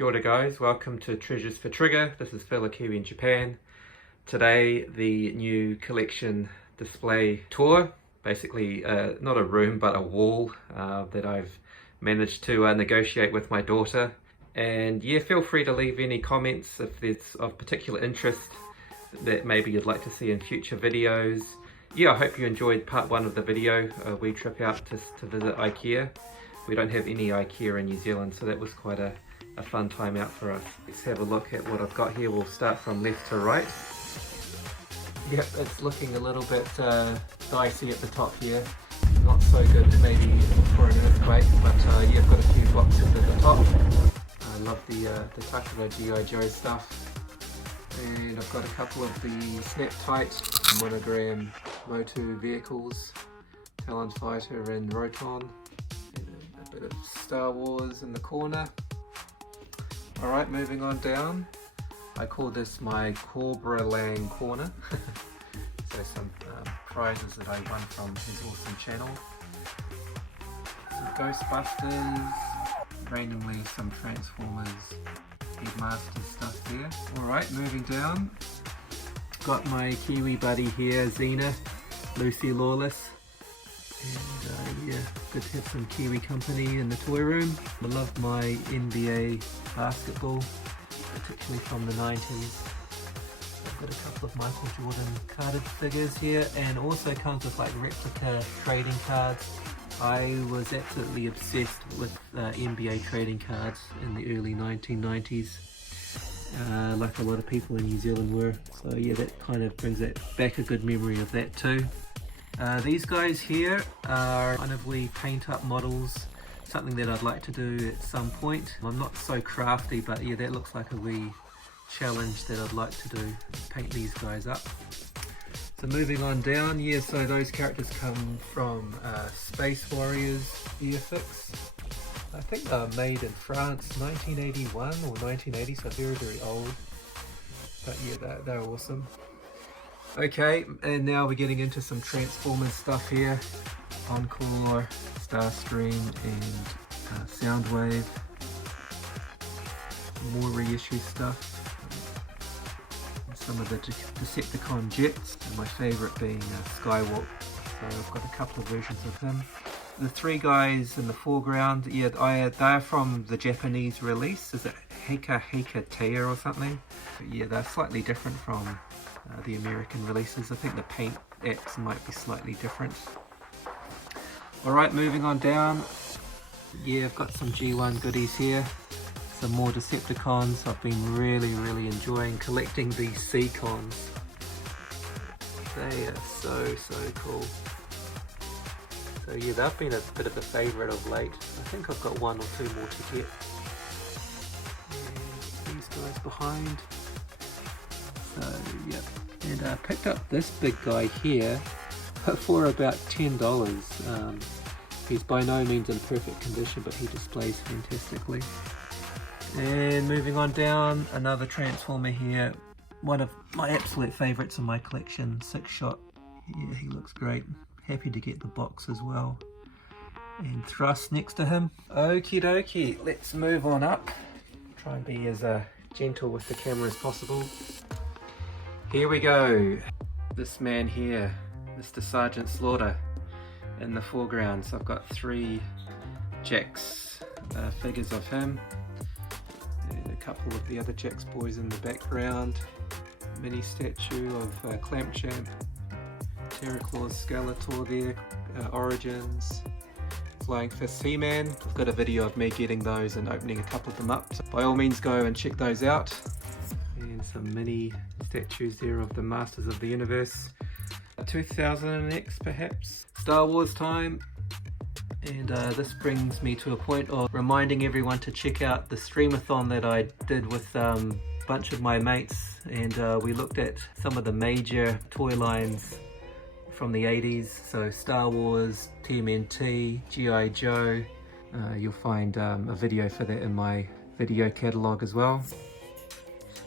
Kia ora guys, welcome to Treasures for Trigger. This is fellow Kiwi in Japan. Today the new collection display tour, basically not a room but a wall that I've managed to negotiate with my daughter. And yeah, feel free to leave any comments if there's of particular interest that maybe you'd like to see in future videos. Yeah, I hope you enjoyed part one of the video, we trip out to visit IKEA. We don't have any IKEA in New Zealand, so that was quite a fun time out for us. Let's have a look at what I've got here. We'll start from left to right. Yep, it's looking a little bit dicey at the top here. Not so good maybe for an earthquake, but yeah, I've got a few boxes at the top. I love the Takara G.I. Joe stuff. And I've got a couple of the Snap Tight monogram Motu vehicles, Talon Fighter and Roton. And a bit of Star Wars in the corner. Alright, moving on down. I call this my Corbra Lang corner. So some prizes that I won from his awesome channel. Some Ghostbusters, randomly some Transformers, Headmaster stuff there. Alright, moving down. Got my Kiwi buddy here, Xena, Lucy Lawless. And yeah, good to have some Kiwi company in the toy room. I love my NBA basketball, particularly from the 90s. I've got a couple of Michael Jordan carded figures here, and also comes with like replica trading cards. I was absolutely obsessed with NBA trading cards in the early 1990s, like a lot of people in New Zealand were. So yeah, that kind of brings back a good memory of that too. These guys here are kind of wee paint up models, something that I'd like to do at some point. I'm not so crafty, but yeah, that looks like a wee challenge that I'd like to do, paint these guys up. So moving on down, yeah, so those characters come from Space Warriors Airfix. I think they were made in France 1981 or 1980, so very, very old. But yeah, they're awesome. Okay, and now we're getting into some Transformers stuff here. Encore, Starstream and Soundwave. More reissue stuff. Some of the Decepticon jets, and my favourite being Skywalk. So I've got a couple of versions of him. The three guys in the foreground, yeah, they're from the Japanese release. Is it Heika Teia or something? But yeah, they're slightly different from the American releases. I think the paint apps might be slightly different. Alright, moving on down. Yeah, I've got some G1 goodies here. Some more Decepticons. I've been really enjoying collecting these Seacons. They are so cool. So yeah, they've been a bit of a favourite of late. I think I've got one or two more to get. And these guys behind. So yep, and I picked up this big guy here for about $10. He's by no means in perfect condition, but he displays fantastically. And moving on down, another Transformer here. One of my absolute favourites in my collection, Six Shot. Yeah, he looks great. Happy to get the box as well. And Thrust next to him. Okie dokie, let's move on up. Try and be as gentle with the camera as possible. Here we go. This man here, Mr. Sergeant Slaughter, in the foreground. So I've got three Jax figures of him. And a couple of the other Jax boys in the background. Mini statue of Clampchamp, Terraclaw, Skeletor there, Origins, Flying Fist He-Man. I've got a video of me getting those and opening a couple of them up. So by all means go and check those out. And some mini statues there of the Masters of the Universe. 2000X perhaps. Star Wars time. And this brings me to a point of reminding everyone to check out the Streamathon that I did with a bunch of my mates, and we looked at some of the major toy lines from the 80s, so Star Wars, TMNT, G.I. Joe. You'll find a video for that in my video catalogue as well.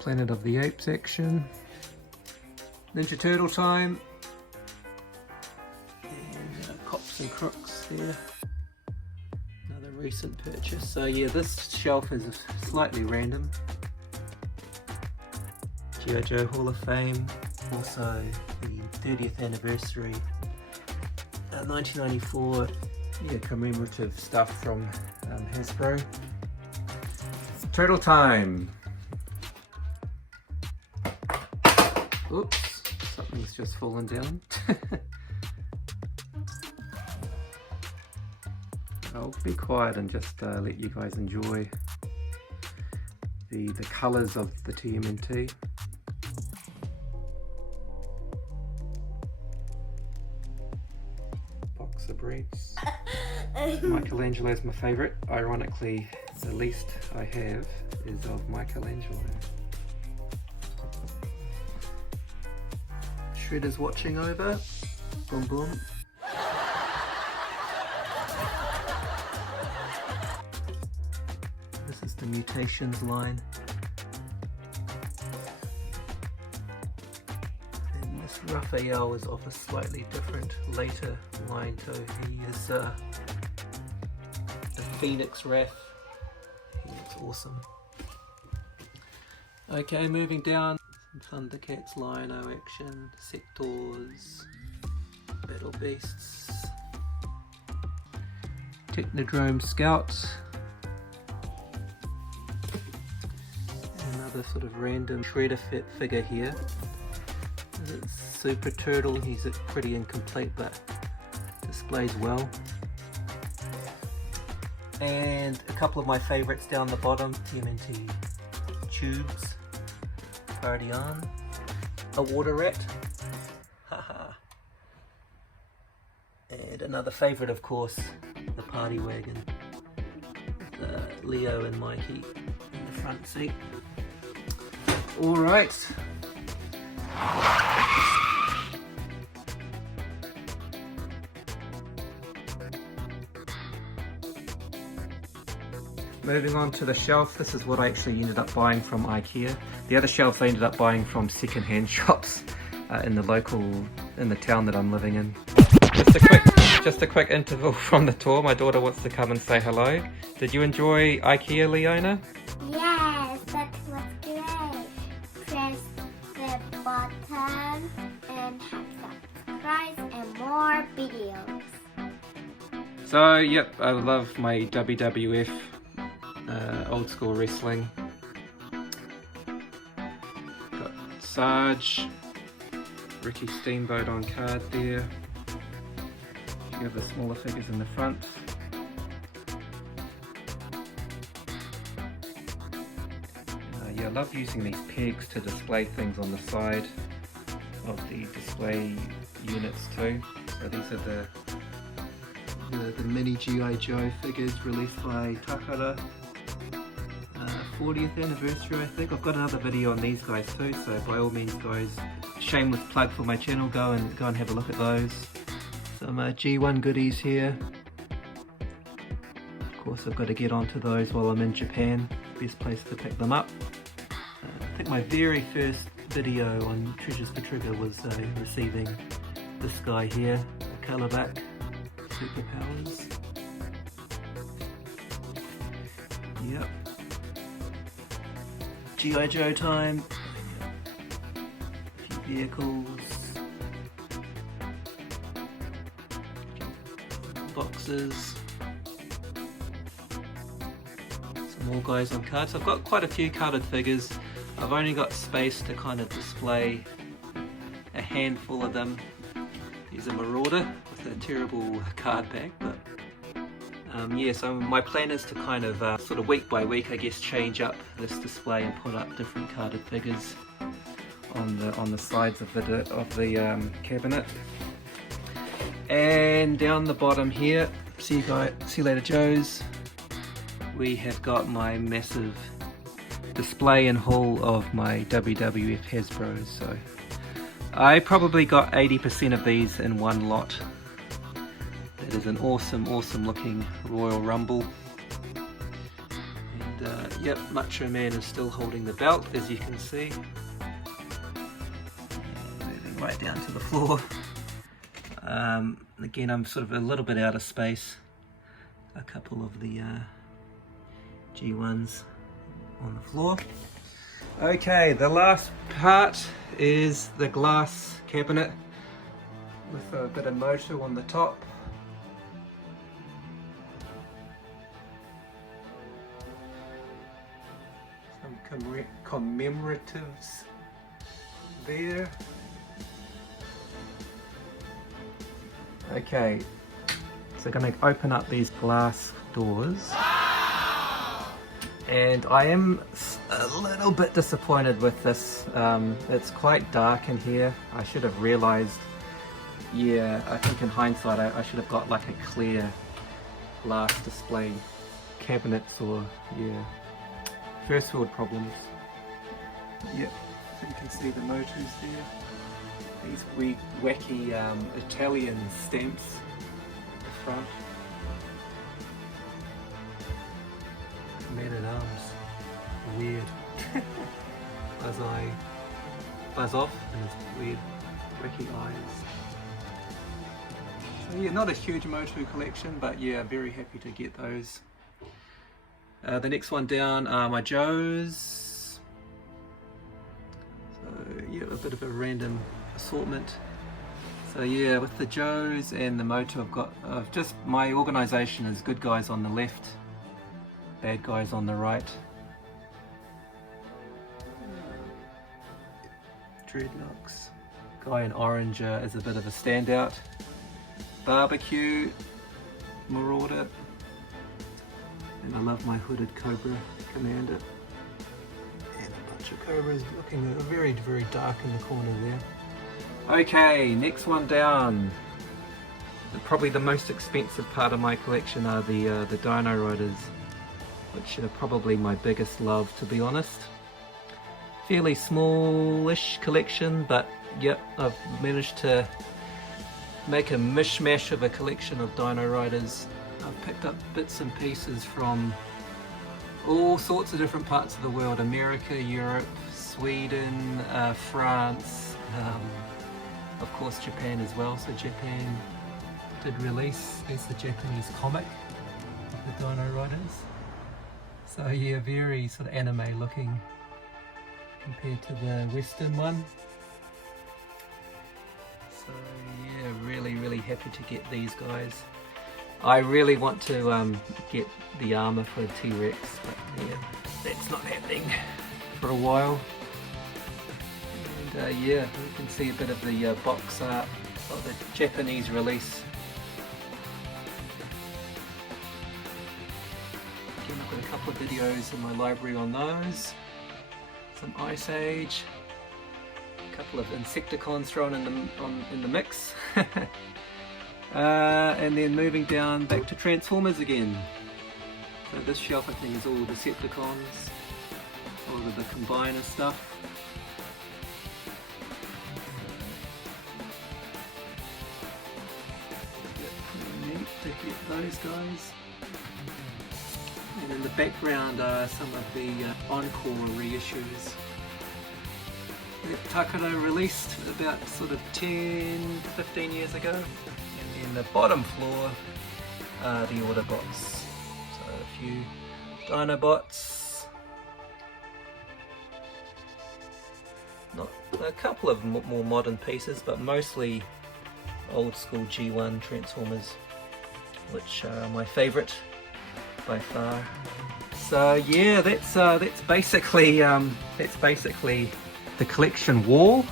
Planet of the Apes action. Ninja Turtle time. And Cops and Crooks there. Another recent purchase. So yeah, this shelf is slightly random. G.I. Joe Hall of Fame, also the 30th anniversary, 1994, yeah, commemorative stuff from Hasbro. Turtle time! Oops, something's just fallen down. I'll be quiet and just let you guys enjoy the colours of the TMNT. Boxer briefs. Michelangelo's my favourite. Ironically, the least I have is of Michelangelo. Shredder's watching over. Boom boom. This is the Mutations line. And this Raphael is of a slightly different later line, so he is a Phoenix Raph. He looks awesome. Okay, moving down. Some Thundercats, Lion-O action, Sectors, Battle Beasts, Technodrome Scouts. Another sort of random Shredder figure here. It's Super Turtle. He's pretty incomplete but displays well. And a couple of my favourites down the bottom, TMNT Tubes, Party On, a Water Rat, haha, and another favourite of course, the Party Wagon, with Leo and Mikey in the front seat. Alright. Moving on to the shelf, this is what I actually ended up buying from IKEA. The other shelves I ended up buying from second-hand shops in the town that I'm living in. Just a quick interval from the tour. My daughter wants to come and say hello. Did you enjoy IKEA, Leona? Yes, that was great. Press the button and have subscribe and more videos. So, yep, I love my WWF old school wrestling. Got Sarge, Ricky Steamboat on card there. You have the smaller figures in the front. Yeah, I love using these pegs to display things on the side of the display units too. So these are the mini G.I. Joe figures released by Takara. 40th anniversary, I think. I've got another video on these guys too, so by all means guys, shameless plug for my channel, go and have a look at those. Some G1 goodies here. Of course I've got to get onto those while I'm in Japan, best place to pick them up. I think my very first video on Treasures for Trigger was receiving this guy here, the Colorback Superpowers. Yep. G.I. Joe time. A few vehicles. Boxes. Some more guys on cards. I've got quite a few carded figures. I've only got space to kind of display a handful of them. Here's a Marauder with a terrible card back, but yeah, so my plan is to kind of sort of week by week, I guess, change up this display and put up different carded figures on the sides of the cabinet. And down the bottom here, see you later, Joes. We have got my massive display and haul of my WWF Hasbros. So I probably got 80% of these in one lot. That is an awesome looking Royal Rumble. And yep, Macho Man is still holding the belt, as you can see. And moving right down to the floor. Again, I'm sort of a little bit out of space. a couple of the G1s on the floor. Okay, the last part is the glass cabinet with a bit of motor on the top. Some commemoratives there. Okay, so I'm going to open up these glass doors. And I am a little bit disappointed with this. It's quite dark in here. I should have realized, yeah, I think in hindsight I should have got like a clear glass display cabinets, or yeah, first world problems. Yep, so you can see the motors there. These weird, wacky Italian stamps at the front. Man at arms. Weird. Buzz off and his weird wacky eyes. So yeah, not a huge Motu collection, but yeah, very happy to get those. The next one down are my Joes. So yeah, a bit of a random assortment. So yeah, with the Joes and the Motu, I've just, my organisation is good guys on the left, bad guys on the right. Dreadlocks. Guy in orange is a bit of a standout. Barbecue, Marauder, and I love my hooded Cobra Commander. And a bunch of Cobras looking very, very dark in the corner there. Okay, next one down. Probably the most expensive part of my collection are the Dino Riders, which are probably my biggest love, to be honest. Fairly smallish collection, but yep, I've managed to make a mishmash of a collection of Dino Riders. I've picked up bits and pieces from all sorts of different parts of the world: America, Europe, Sweden, France, of course Japan as well. So Japan did release, there's the Japanese comic of the Dino Riders. So yeah, very sort of anime looking compared to the Western one. So yeah, really, really happy to get these guys. I really want to get the armor for T-Rex, but yeah, that's not happening for a while. And yeah, you can see a bit of the box art of the Japanese release. Again, I've got a couple of videos in my library on those. Some Ice Age, a couple of Insecticons thrown in the mix. And then moving down back to Transformers again. So this shelf I think is all Decepticons, all of the Combiner stuff. Pretty neat to get those guys. And in the background are some of the Encore reissues that Takara released about sort of 10-15 years ago. And then the bottom floor are the Autobots. So a few Dinobots. Not a couple of more modern pieces, but mostly old school G1 Transformers, which are my favourite by far. So yeah, that's basically the collection wall.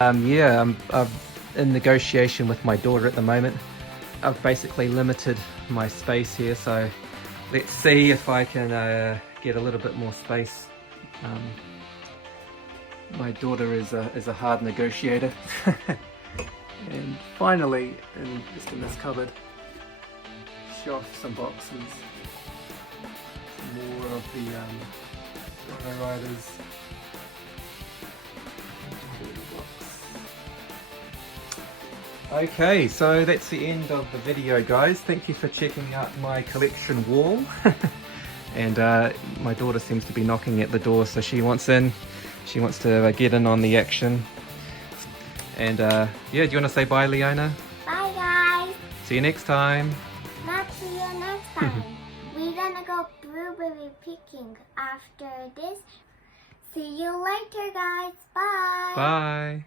Yeah, I'm in negotiation with my daughter at the moment. I've basically limited my space here, so let's see if I can get a little bit more space. My daughter is a hard negotiator. And finally, just in this cupboard, show off some boxes. More of the Dino Riders. Okay, so that's the end of the video, guys. Thank you for checking out my collection wall. And my daughter seems to be knocking at the door, so she wants in. She wants to get in on the action. And yeah, do you want to say bye, Leona? Bye guys. See you next time. Not see you next time. time. We're gonna go blueberry picking after this. See you later, guys. Bye. Bye.